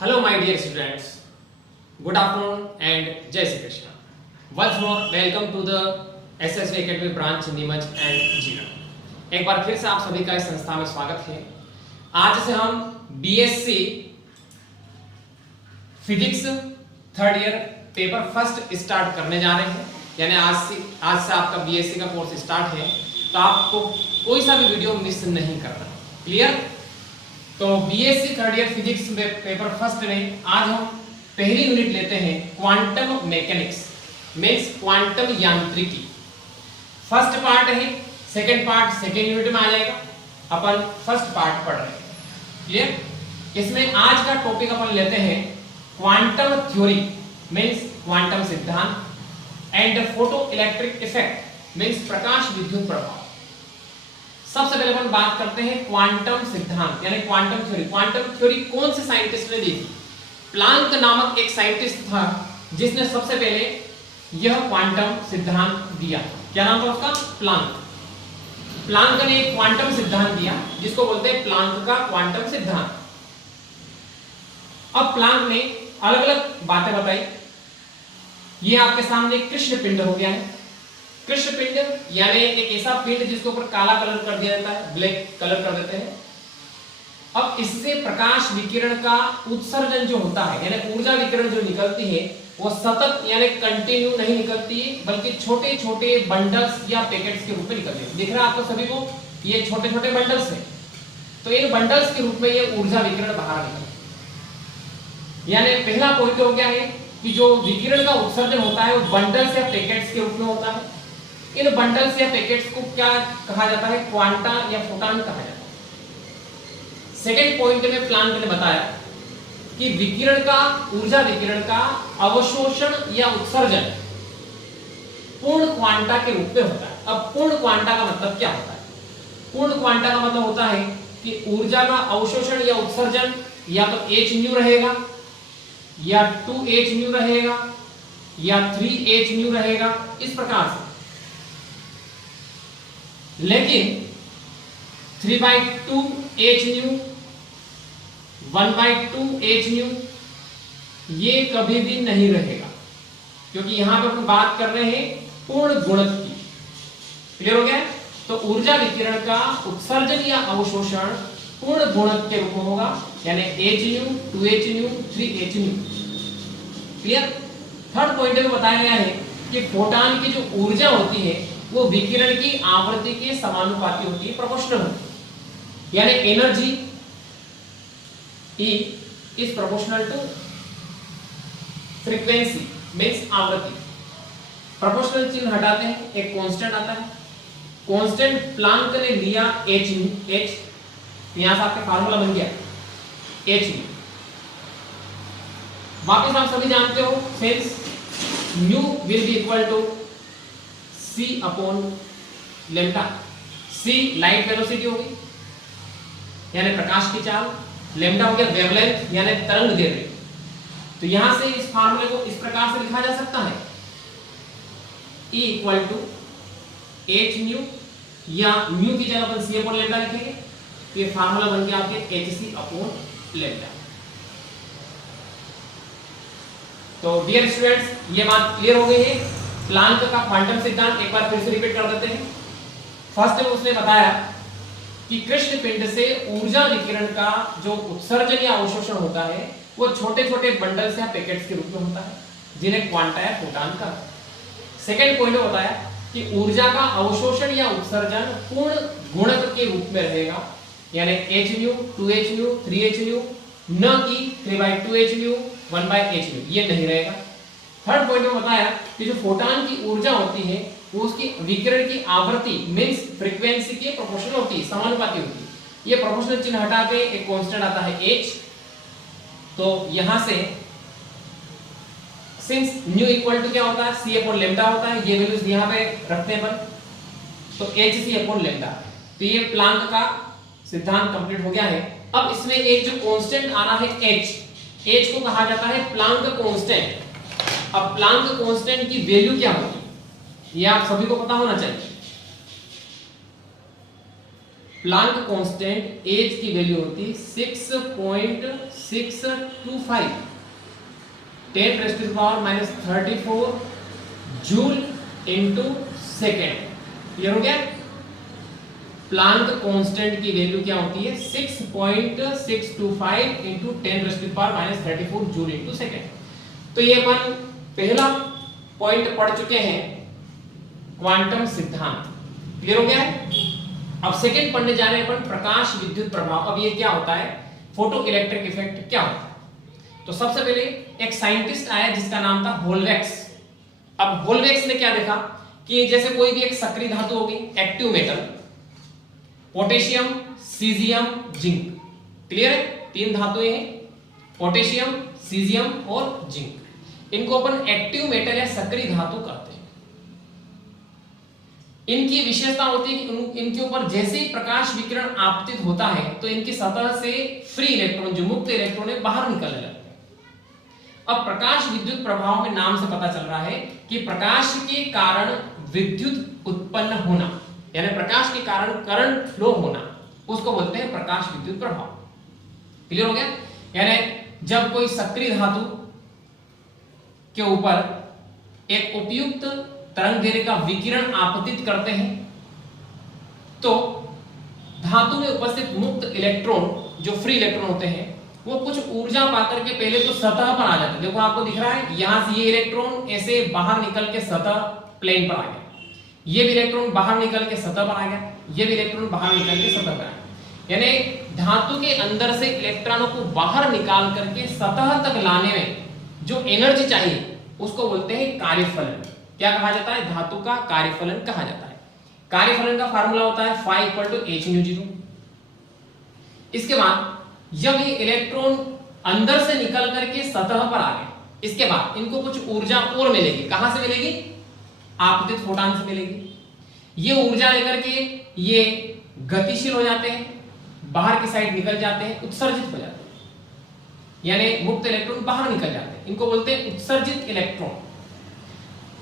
Hello my dear students, good afternoon and Jai Shri Krishna. Once more welcome to the SSV Academy branch Neemuch and जीना। एक बार फिर से आप सभी का इस संस्था में स्वागत है। आज से हम BSc physics third year paper first start करने जा रहे हैं। यानी आज से आपका BSc का कोर्स स्टार्ट है, तो आपको कोई सा भी वीडियो मिस नहीं करना। क्लियर? तो BSc third year physics paper first में आज हम पहली यूनिट लेते हैं क्वांटम मैकेनिक्स मींस क्वांटम यांत्रिकी। फर्स्ट पार्ट है, सेकंड पार्ट सेकंड यूनिट में आ जाएगा। अपन फर्स्ट पार्ट पढ़ रहे हैं। क्लियर? इसमें आज का टॉपिक अपन लेते हैं क्वांटम थ्योरी मींस क्वांटम सिद्धांत and photoelectric effect means प्रकाश विद्युत प्रभाव। सबसे पहले अपन बात करते हैं क्वांटम सिद्धांत यानी क्वांटम थ्योरी। क्वांटम थ्योरी कौन से साइंटिस्ट ने दी थी? प्लांक नामक एक साइंटिस्ट था जिसने सबसे पहले यह क्वांटम सिद्धांत दिया। क्या नाम था उसका? प्लांक। प्लांक ने एक क्वांटम सिद्धांत दिया जिसको बोलते हैं प्लांक का क्वांटम सिद्धांत। अब प्लांक ने अलग अलग बातें बताई। ये आपके सामने कृष्ण पिंड हो गया है। कृष्ण पिंड यानी एक ऐसा पिंड जिसके ऊपर काला कलर कर दिया जाता है, ब्लैक कलर कर देते हैं। अब इससे प्रकाश विकिरण का उत्सर्जन जो होता है यानी ऊर्जा विकिरण जो निकलती है वो सतत यानी कंटिन्यू नहीं निकलती है, बल्कि छोटे छोटे बंडल्स या पैकेट्स के रूप में निकलती है। दिख रहा है आपको सभी को? ये छोटे छोटे बंडल्स हैं। तो इन बंडल्स के रूप में ये ऊर्जा विकिरण बाहर निकलती है। यानी पहला पॉइंट हो गया है कि जो विकिरण का उत्सर्जन होता है वो बंडल्स या पैकेट्स के रूप में होता है। इन बंडल्स या पैकेट्स को क्या कहा जाता है? क्वांटा या फोटॉन कहा जाता है। सेकेंड पॉइंट में प्लांक ने बताया कि विकिरण का ऊर्जा विकिरण का अवशोषण या उत्सर्जन पूर्ण क्वांटा के रूप में होता है। अब पूर्ण क्वांटा का मतलब क्या होता है? पूर्ण क्वांटा का मतलब होता है कि ऊर्जा का अवशोषण या उत्सर्जन या तो h न्यू रहेगा या 2h न्यू रहेगा या 3h न्यू रहेगा, इस प्रकार से। लेकिन 3/2 h न्यू 1/2 h न्यू ये कभी भी नहीं रहेगा, क्योंकि यहां पर हम बात कर रहे हैं पूर्ण गुणक की। क्लियर हो गया? तो ऊर्जा विकिरण का उत्सर्जन या अवशोषण पूर्ण गुणक के रूप में होगा, यानी h new 2h new 3h new. Clear? Third point में बताया गया है कि फोटॉन की जो ऊर्जा होती है वो विकिरण की आवृत्ति के समानुपाती होती है, प्रोपोर्शनल होती है। यानी energy E is proportional to frequency means आवृत्ति। प्रोपोर्शनल चिन्ह हटाते हैं, एक कांस्टेंट आता है। कांस्टेंट प्लांक ने लिया h यहां से आपका फार्मूला बन गया h। वापस आप सभी जानते हो since nu will be equal to c upon lambda. c light velocity होगी यानी प्रकाश की चाल, लेम्डा हो गया वेवलेंथ यानी तरंग दैर्घ्य। तो यहां से इस फार्मूले को इस प्रकार से लिखा जा सकता है E equal to h nu या न्यू की जगह पर c अपॉन लेम्डा लिखेंगे, तो ये फार्मूला बन गया आपके hc अपॉन लेम्डा। तो डियर स्टूडेंट्स, ये बात क्लियर हो गई है। प्लांक का क्वांटम सिद्धांत एक बार फिर से रिपीट कर देते हैं। फर्स्ट में उसने बताया कि कृष्ण पिंड से ऊर्जा विकिरण का जो उत्सर्जन या अवशोषण होता है वो छोटे छोटे बंडल्स या पैकेट्स के रूप में होता है, जिन्हें क्वांटा या फोटॉन का। सेकंड पॉइंट में बताया कि ऊर्जा का अवशोषण या उत्सर्जन पूर्ण गुणक के रूप में रहेगा, यानी h new 2h new 3h new, न कि 3/2h न्यू 1/h न्यू, ये नहीं रहेगा। थर्ड पॉइंट में बताया कि जो फोटॉन की ऊर्जा होती है वो उसकी विकिरण की आवृत्ति मींस फ्रीक्वेंसी के प्रोपोर्शनल होती है, समानुपाती होती है। ये प्रोपोर्शनल चिन्ह हटा के एक कांस्टेंट आता है h। तो यहां से सिंस न्यू इक्वल टू क्या होता है? c अपॉन लेम्डा होता है। ये वैल्यूज यहां पे रखते हैं अपन, तो hc अपॉन लेम्डा। तो ये प्लांक का सिद्धांत कंप्लीट हो गया है। अब इसमें एक जो कांस्टेंट आना है h को कहा जाता है प्लांक कांस्टेंट। अब प्लांक कांस्टेंट की वैल्यू क्या होगी ये आप सभी को पता होना चाहिए। प्लांक कांस्टेंट एज की वैल्यू होती है 6.625 10⁻⁻34 जूल इनटू सेकेंड। क्लियर हो गया? प्लांक कांस्टेंट की वैल्यू क्या होती है 6.625 इंटू 10⁻⁻34 जूल इंटू सेकेंड। तो ये अपन पहला पॉइंट पढ़ चुके हैं, क्वांटम सिद्धांत। क्लियर हो गया है? अब सेकंड पढ़ने जा रहे हैं अपन प्रकाश विद्युत प्रभाव। अब ये क्या होता है, फोटो इलेक्ट्रिक इफेक्ट क्या होता है। तो सबसे पहले एक साइंटिस्ट आया जिसका नाम था होलवेक्स। अब होलवेक्स ने क्या देखा कि जैसे कोई भी एक सक्रिय धातु होगी, active metal, potassium, caesium, zinc. Clear है? तीन धातुएं हैं, पोटेशियम, सीजियम और जिंक। इनको अपन एक्टिव मेटल या सक्रिय धातु कहते हैं। इनकी विशेषता होती है कि इनके ऊपर जैसे ही प्रकाश विकिरण आपतित होता है तो इनकी सतह से फ्री इलेक्ट्रॉन, जो मुक्त इलेक्ट्रॉन है, बाहर निकलने लगते हैं। अब प्रकाश विद्युत प्रभाव में नाम से पता चल रहा है कि प्रकाश के कारण विद्युत उत्पन्न होना, यानी प्रकाश के कारण करंट फ्लो होना, उसको बोलते हैं प्रकाश विद्युत प्रभाव। क्लियर हो गया? यानी जब कोई सक्रिय धातु के ऊपर एक उपयुक्त तरंग दैर्घ्य का विकिरण आपतित करते हैं तो धातु में उपस्थित मुक्त इलेक्ट्रॉन, जो फ्री इलेक्ट्रॉन होते हैं, वो कुछ ऊर्जा पाकर के पहले तो सतह पर आ जाते हैं। देखो आपको दिख रहा है, यहां से ये इलेक्ट्रॉन ऐसे बाहर निकल के सतह प्लेन पर आ गया, ये भी इलेक्ट्रॉन बाहर निकल के सतह पर आ गया, ये भी इलेक्ट्रॉन बाहर निकल के सतह पर आ गया। यानी धातु के अंदर से इलेक्ट्रॉनों को बाहर निकाल करके सतह तक लाने में जो एनर्जी चाहिए उसको बोलते हैं कार्यफलन। क्या कहा जाता है? धातु का कार्यफलन कहा जाता है। कार्यफलन का फार्मूला होता है phi = h/0। इसके बाद जब ये इलेक्ट्रॉन अंदर से निकल करके सतह पर आ गए, इसके बाद इनको कुछ ऊर्जा और मिलेगी। कहां से मिलेगी? आपतित फोटॉन से मिलेगी। ये ऊर्जा लेकर के ये गतिशील हो जाते हैं, बाहर की साइड निकल जाते हैं, उत्सर्जित हो जाते हैं, यानी मुक्त इलेक्ट्रॉन बाहर निकल जाते हैं। इनको बोलते हैं उत्सर्जित इलेक्ट्रॉन।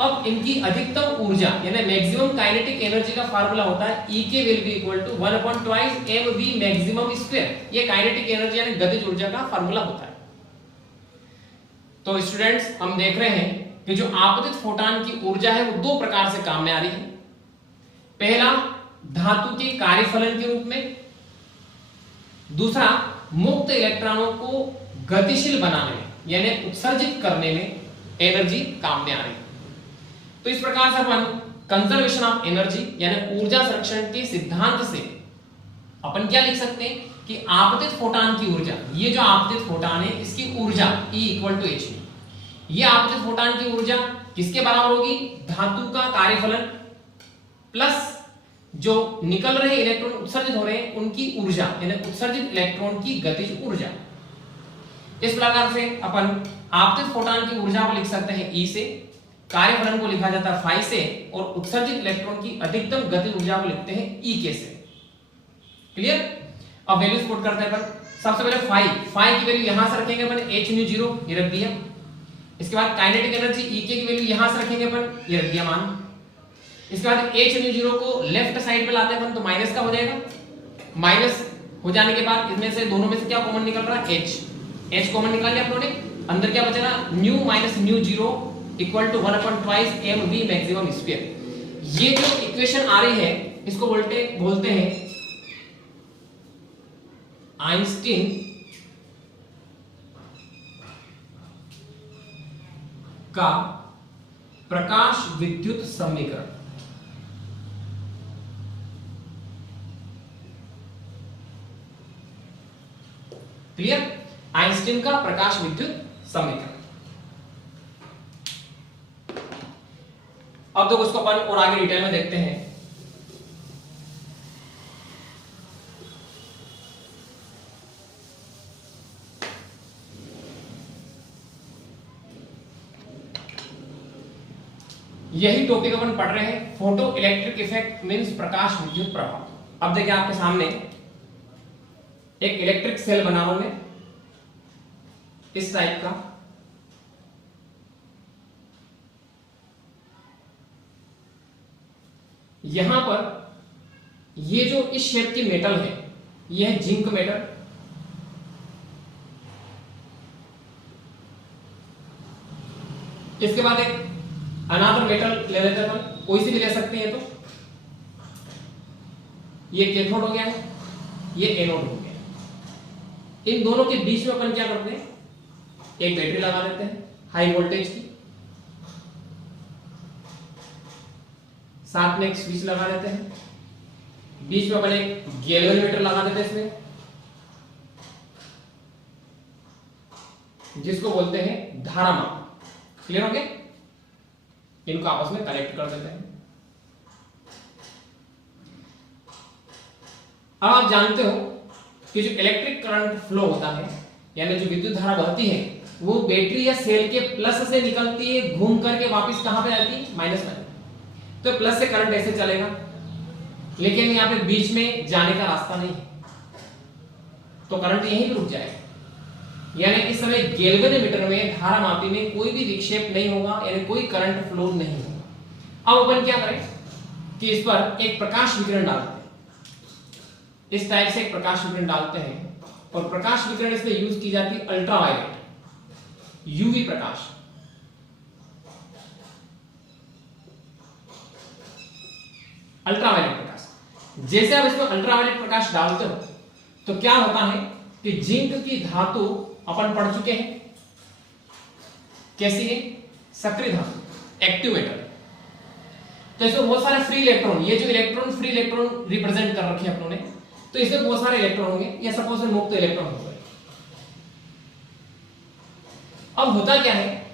अब इनकी अधिकतम ऊर्जा यानी मैक्सिमम काइनेटिक एनर्जी का फार्मूला होता है E के will be equal to 1/2 mv maximum square. ये काइनेटिक एनर्जी यानी गतिज ऊर्जा का फार्मूला होता है। तो स्टूडेंट्स, हम देख रहे हैं कि जो आपतित फोटॉन की ऊर्जा है वो दो प्रकार से काम में आ रही है। पहला, धातु के कार्यफलन के रूप में, दूसरा मुक्त इलेक्ट्रॉनों को गतिशील बनाने में यानी उत्सर्जित करने में एनर्जी काम में आ रही है। तो इस प्रकार से अपन कंजर्वेशन ऑफ एनर्जी यानी ऊर्जा संरक्षण के सिद्धांत से अपन क्या लिख सकते हैं कि आपतित फोटॉन की ऊर्जा, ये जो आपतित फोटॉन है इसकी ऊर्जा E = h। ये आपतित फोटॉन की ऊर्जा किसके बराबर होगी? धातु का कार्यफलन प्लस जो निकल रहे इलेक्ट्रॉन उत्सर्जित हो रहे हैं उनकी ऊर्जा यानी उत्सर्जित इलेक्ट्रॉन की गतिज ऊर्जा। इस प्रकार से अपन आपतित फोटॉन की ऊर्जा को लिख सकते हैं E से, कार्यफलन को लिखा जाता है phi से, और उत्सर्जित इलेक्ट्रॉन की अधिकतम गतिज ऊर्जा को लिखते हैं E से। क्लियर? अब वैल्यूज पुट करते हैं अपन। सबसे पहले phi की वैल्यू यहां से रखेंगे अपन h/0, ये रख दिया। इसके बाद काइनेटिक एनर्जी E की वैल्यू यहां से रखेंगे अपन, ये रख दिया मान। इसके बाद h/0 को लेफ्ट साइड पे लाते हैं अपन तो माइनस का हो जाएगा। माइनस हो जाने के बाद इसमें से दोनों में से क्या कॉमन निकल रहा है? h कॉमन निकाल लिया अपनों ने। अंदर क्या बचेगा? Nu minus nu 0 equal to 1/2 mv maximum square. ये जो इक्वेशन आ रही है इसको बोलते हैं आइंस्टीन का प्रकाश विद्युत समीकरण। क्लियर? आइंस्टीन का प्रकाश विद्युत समीकरण। अब तो उसको अपन और आगे डिटेल में देखते हैं। यही टॉपिक अपन पढ़ रहे हैं, फोटो इलेक्ट्रिक इफेक्ट मींस प्रकाश विद्युत प्रभाव। अब देखिए आपके सामने एक इलेक्ट्रिक सेल बना हुआ है इस टाइप का। यहां पर ये जो इस शेप की मेटल है ये है जिंक मेटल। इसके बाद एक अनादर मेटल ले लेते हैं, अपन कोई सी भी ले सकते हैं। तो ये कैथोड हो गया है, ये एनोड हो गया। इन दोनों के बीच में अपन क्या करते हैं, एक बैटरी लगा देते हैं हाई वोल्टेज की, साथ में एक स्विच लगा देते हैं, बीच में अपन एक गैल्वेनोमीटर लगा देते हैं इसमें, जिसको बोलते हैं धारा माप। क्लियर हो गया? इनको आपस में कनेक्ट कर देते हैं। अब आप जानते हो कि जो इलेक्ट्रिक करंट फ्लो होता है, यानी जो विद्युत धारा बहती है, वो बैटरी या सेल के प्लस से निकलती है, घूम करके वापस कहां पे आती है, माइनस में। तो प्लस से करंट ऐसे चलेगा, लेकिन यहां पे बीच में जाने का रास्ता नहीं है, तो करंट यहीं पे रुक जाएगा। यानी इस समय गैल्वेनोमीटर में धारा मापी में कोई भी विक्षेप नहीं होगा, यानी कोई करंट फ्लो नहीं होगा। अब अपन क्या करें कि इस पर एक प्रकाश विकिरण डालते हैं, इस टाइप से एक प्रकाश विकिरण डालते हैं, और प्रकाश विकिरण इसमें यूज की जाती है अल्ट्रावायलेट, यूवी प्रकाश। अल्ट्रावायलेट प्रकाश, जैसे आप इसमें अल्ट्रावायलेट प्रकाश डालते हो तो क्या होता है कि जिंक की धातु अपन पढ़ चुके हैं कैसी है, सक्रिय धातु, एक्टिव मेटल। तो इसमें बहुत सारे फ्री इलेक्ट्रॉन, ये जो इलेक्ट्रॉन फ्री इलेक्ट्रॉन रिप्रेजेंट कर रखे हैं अपनों ने, तो इसमें बहुत सारे इलेक्ट्रॉन होंगे, या सपोज मुक्त इलेक्ट्रॉन हो गए। अब होता क्या है